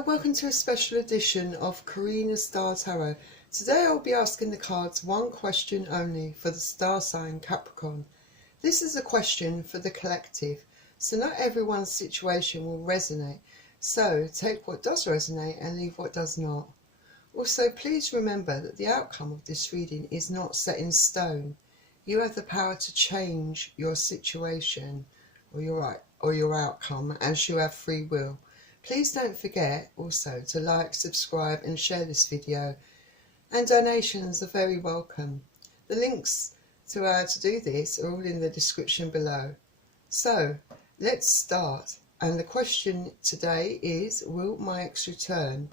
Hello, welcome to a special edition of Karina Star Tarot. Today I'll be asking the cards one question only for the star sign Capricorn. This is a question for the collective, so not everyone's situation will resonate. So take what does resonate and leave what does not. Also, please remember that the outcome of this reading is not set in stone. You have the power to change your situation or your outcome, as you have free will. Please don't forget also to like, subscribe and share this video, and donations are very welcome. The links to how to do this are all in the description below. So let's start, and the question today is, will my ex return?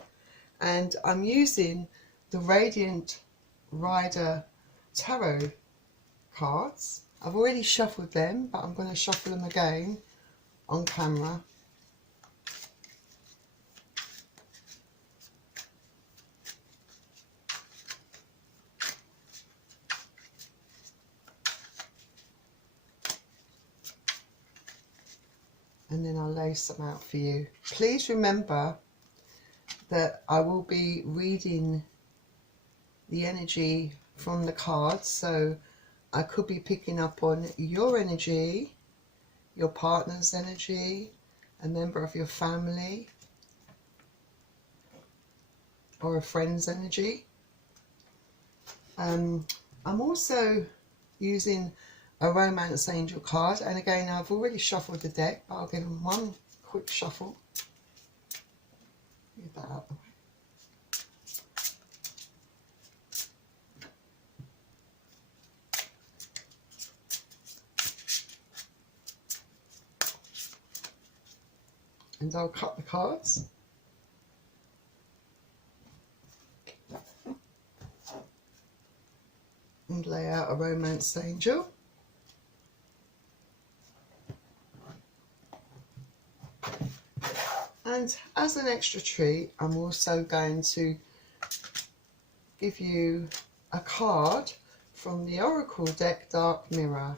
And I'm using the Radiant Rider Tarot cards. I've already shuffled them, but I'm going to shuffle them again on camera. And then I'll lay some out for you. Please remember that I will be reading the energy from the cards, so I could be picking up on your energy, your partner's energy, a member of your family, or a friend's energy. I'm also using a romance angel card, and again I've already shuffled the deck, but I'll give them one quick shuffle. Get that out of the way. And I'll cut the cards. And lay out a romance angel. And as an extra treat, I'm also going to give you a card from the Oracle deck, Dark Mirror.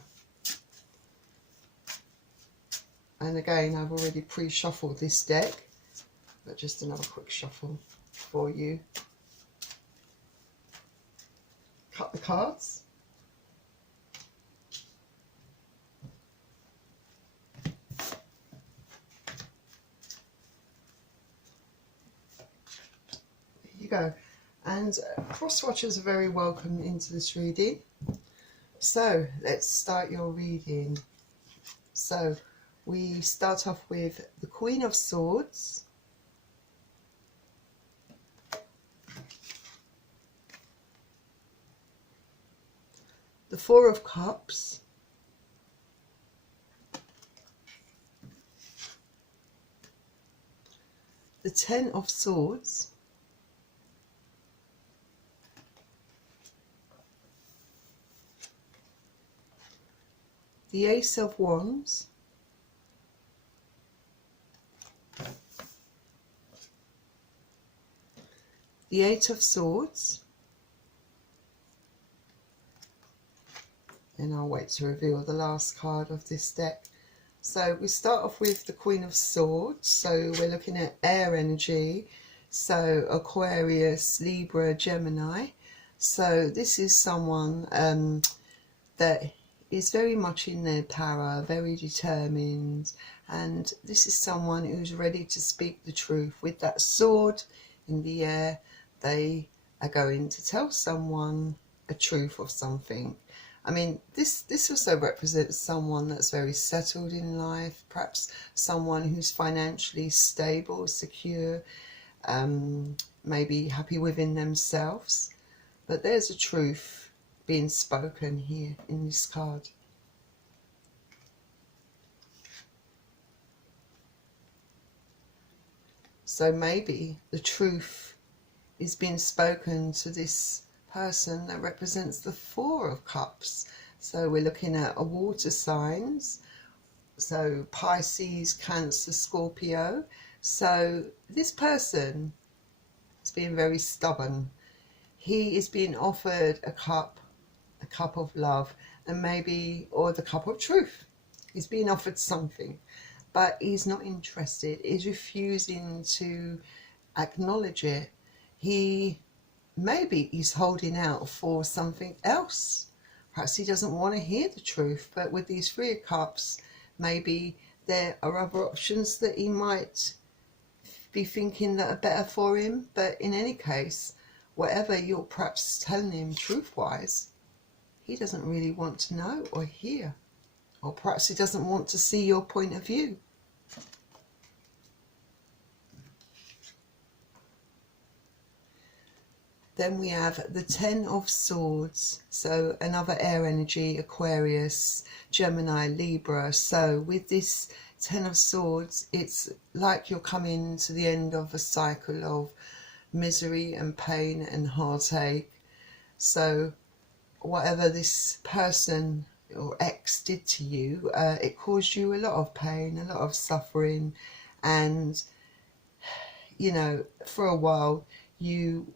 And again, I've already pre-shuffled this deck, but just another quick shuffle for you. Cut the cards. Go. And cross watchers are very welcome into this reading. So let's start your reading. So we start off with the Queen of Swords, the Four of Cups, the Ten of Swords, the Ace of Wands, the Eight of Swords, and I'll wait to reveal the last card of this deck. So we start off with the Queen of Swords, so we're looking at air energy, so Aquarius, Libra, Gemini. So this is someone that is very much in their power, very determined, and this is someone who's ready to speak the truth. With that sword in the air, they are going to tell someone a truth of something. I mean, this also represents someone that's very settled in life, perhaps someone who's financially stable, secure, maybe happy within themselves. But there's a truth being spoken here in this card. So maybe the truth is being spoken to this person that represents the Four of Cups. So we're looking at a water signs, so Pisces, Cancer, Scorpio. So this person is being very stubborn. He is being offered a cup of love, and maybe, or the cup of truth. He's being offered something, but he's not interested. He's refusing to acknowledge it. Maybe he's holding out for something else. Perhaps he doesn't want to hear the truth, but with these Three of Cups, maybe there are other options that he might be thinking that are better for him. But in any case, whatever you're perhaps telling him truth-wise, he doesn't really want to know or hear. Or perhaps he doesn't want to see your point of view. Then we have the Ten of Swords, so another air energy, Aquarius, Gemini, Libra. So with this Ten of Swords, it's like you're coming to the end of a cycle of misery and pain and heartache. So whatever this person or ex did to you, it caused you a lot of pain, a lot of suffering, and you know, for a while you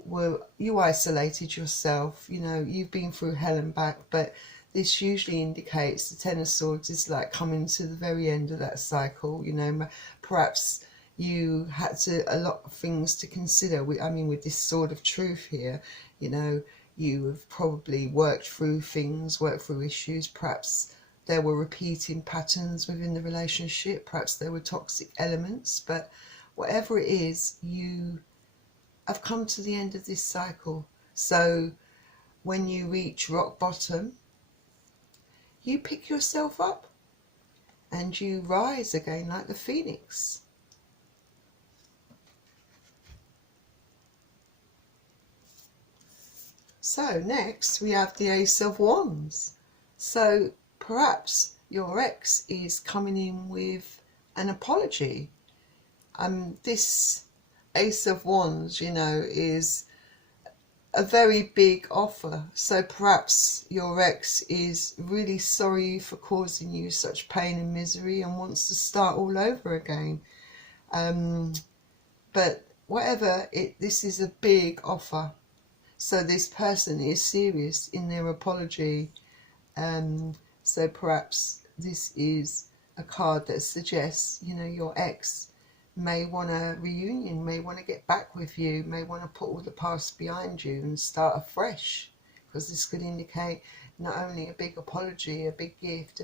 isolated yourself. You know, you've been through hell and back, but this usually indicates the Ten of Swords is like coming to the very end of that cycle. You know, perhaps you had a lot of things to consider. I mean, with this Sword of Truth here, you know, you have probably worked through things, worked through issues. Perhaps there were repeating patterns within the relationship. Perhaps there were toxic elements, but whatever it is, you have come to the end of this cycle. So when you reach rock bottom, you pick yourself up and you rise again like the phoenix. So next we have the Ace of Wands. So perhaps your ex is coming in with an apology. This Ace of Wands, you know, is a very big offer. So perhaps your ex is really sorry for causing you such pain and misery and wants to start all over again. But whatever, this is a big offer. So this person is serious in their apology. So perhaps this is a card that suggests, you know, your ex may want a reunion, may want to get back with you, may want to put all the past behind you and start afresh, because this could indicate not only a big apology, a big gift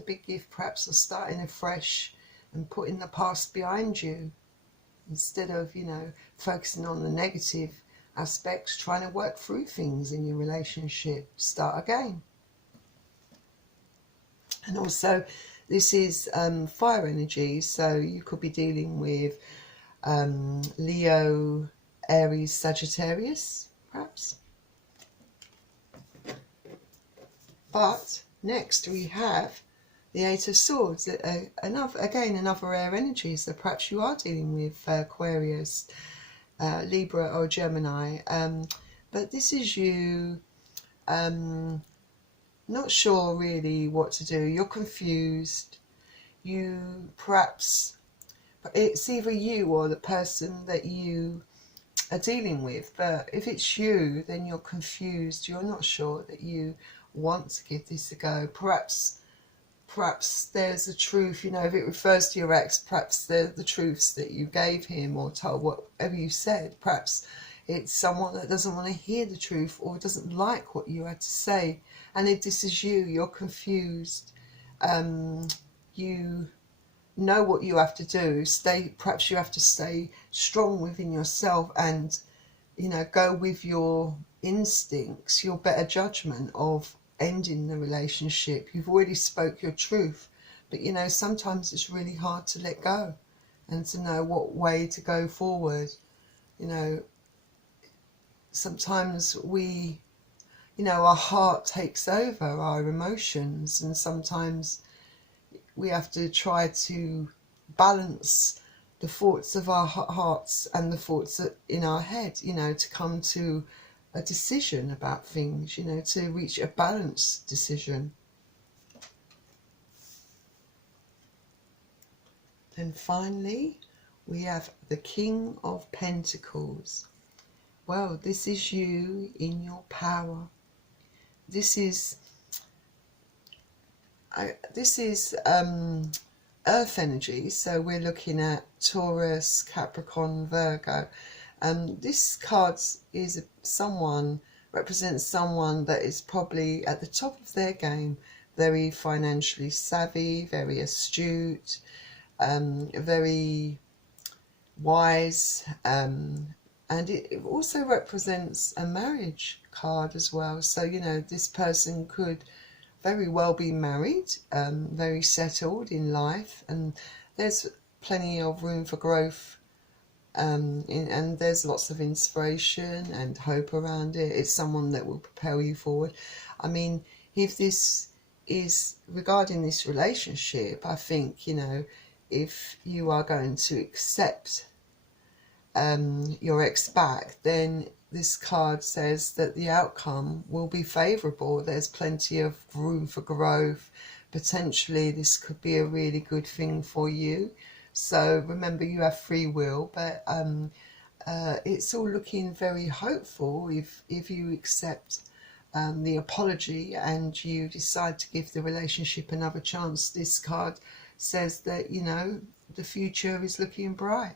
perhaps of starting afresh and putting the past behind you, instead of, you know, focusing on the negative aspects, trying to work through things in your relationship, start again. And also this is fire energy, so you could be dealing with Leo, Aries, Sagittarius, perhaps. But next we have the Eight of Swords, another air energy, so perhaps you are dealing with Aquarius, Libra or Gemini, but this is you not sure really what to do. You're confused. You perhaps, it's either you or the person that you are dealing with, but if it's you, then you're confused. You're not sure that you want to give this a go. Perhaps there's a truth, you know, if it refers to your ex, perhaps the truths that you gave him or told, whatever you said, perhaps it's someone that doesn't want to hear the truth or doesn't like what you had to say. And if this is you, you're confused. You know what you have to do. Perhaps you have to stay strong within yourself and, you know, go with your instincts, your better judgment of ending the relationship. You've already spoke your truth, but you know, sometimes it's really hard to let go and to know what way to go forward. You know, sometimes we, you know, our heart takes over our emotions, and sometimes we have to try to balance the thoughts of our hearts and the thoughts in our head, you know, to come to a decision about things, you know, to reach a balanced decision. Then finally we have the King of Pentacles. Well, this is you in your power. This is earth energy, so we're looking at Taurus, Capricorn, Virgo. This card is represents someone that is probably at the top of their game, very financially savvy, very astute, very wise, and it also represents a marriage card as well. So, you know, this person could very well be married, very settled in life, and there's plenty of room for growth, and there's lots of inspiration and hope around it. It's someone that will propel you forward. I mean, if this is regarding this relationship, I think, you know, if you are going to accept your ex back, then this card says that the outcome will be favourable. There's plenty of room for growth. Potentially this could be a really good thing for you. So remember, you have free will, but it's all looking very hopeful if you accept the apology and you decide to give the relationship another chance. This card says that, you know, the future is looking bright.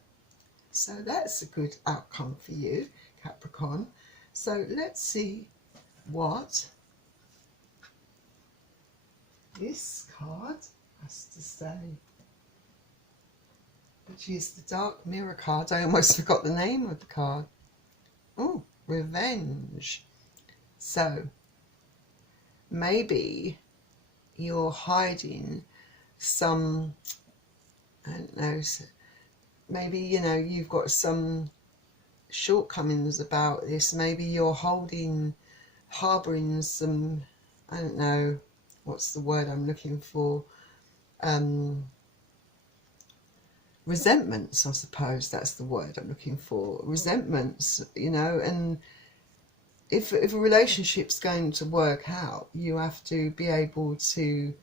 So that's a good outcome for you, Capricorn. So let's see what this card has to say, which is the Dark Mirror card. I almost forgot the name of the card. Oh, Revenge. So maybe you're hiding some, I don't know, maybe, you know, you've got some shortcomings about this. Maybe you're harbouring some, I don't know, what's the word I'm looking for, resentments, I suppose that's the word I'm looking for. Resentments, you know. And if a relationship's going to work out, you have to be able to,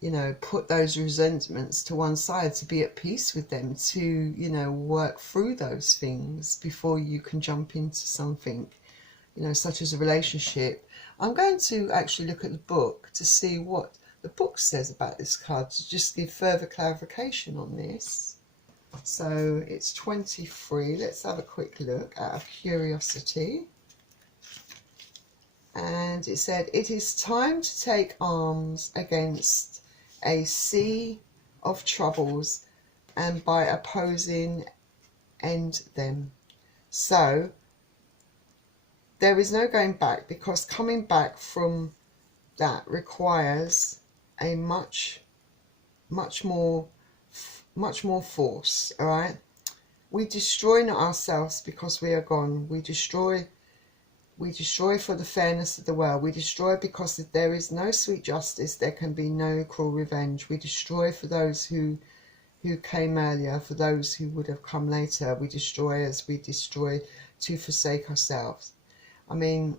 you know, put those resentments to one side, to be at peace with them, to, you know, work through those things before you can jump into something, you know, such as a relationship. I'm going to actually look at the book to see what the book says about this card, to just give further clarification on this. So it's 23. Let's have a quick look out of curiosity. And it said, it is time to take arms against a sea of troubles, and by opposing end them. So there is no going back, because coming back from that requires a much more force. All right, we destroy not ourselves because we are gone. We destroy for the fairness of the world. We destroy because if there is no sweet justice, there can be no cruel revenge. We destroy for those who came earlier, for those who would have come later. We destroy as we destroy to forsake ourselves. I mean,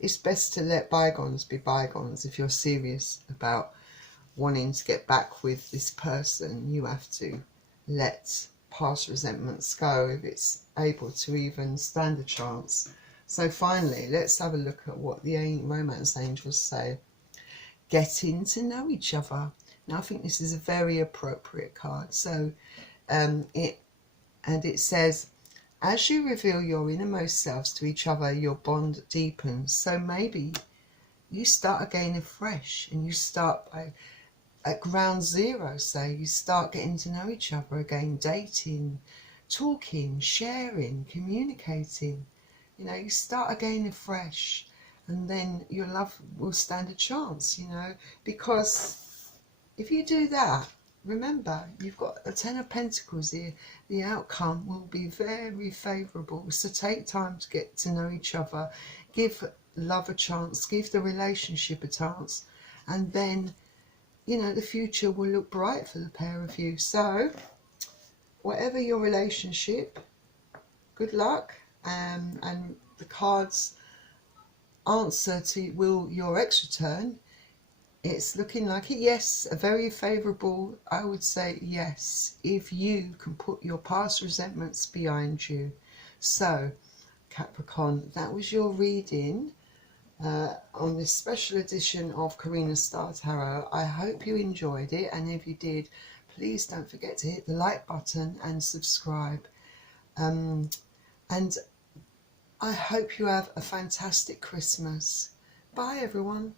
it's best to let bygones be bygones. If you're serious about wanting to get back with this person, you have to let past resentments go if it's able to even stand a chance. So finally, let's have a look at what the romance angels say. Getting to know each other. Now I think this is a very appropriate card. So it says, as you reveal your innermost selves to each other, your bond deepens. So maybe you start again afresh, and you start at ground zero. Say you start getting to know each other again, dating, talking, sharing, communicating. You know, you start again afresh, and then your love will stand a chance, you know, because if you do that, remember, you've got a 10 of Pentacles here. The outcome will be very favourable. So take time to get to know each other. Give love a chance. Give the relationship a chance. And then, you know, the future will look bright for the pair of you. So, whatever your relationship, good luck. And the cards answer to will your ex return. It's looking like it, yes, a very favourable, I would say yes, if you can put your past resentments behind you. So, Capricorn, that was your reading on this special edition of Karina Star Tarot. I hope you enjoyed it, and if you did, please don't forget to hit the like button and subscribe. And I hope you have a fantastic Christmas. Bye, everyone.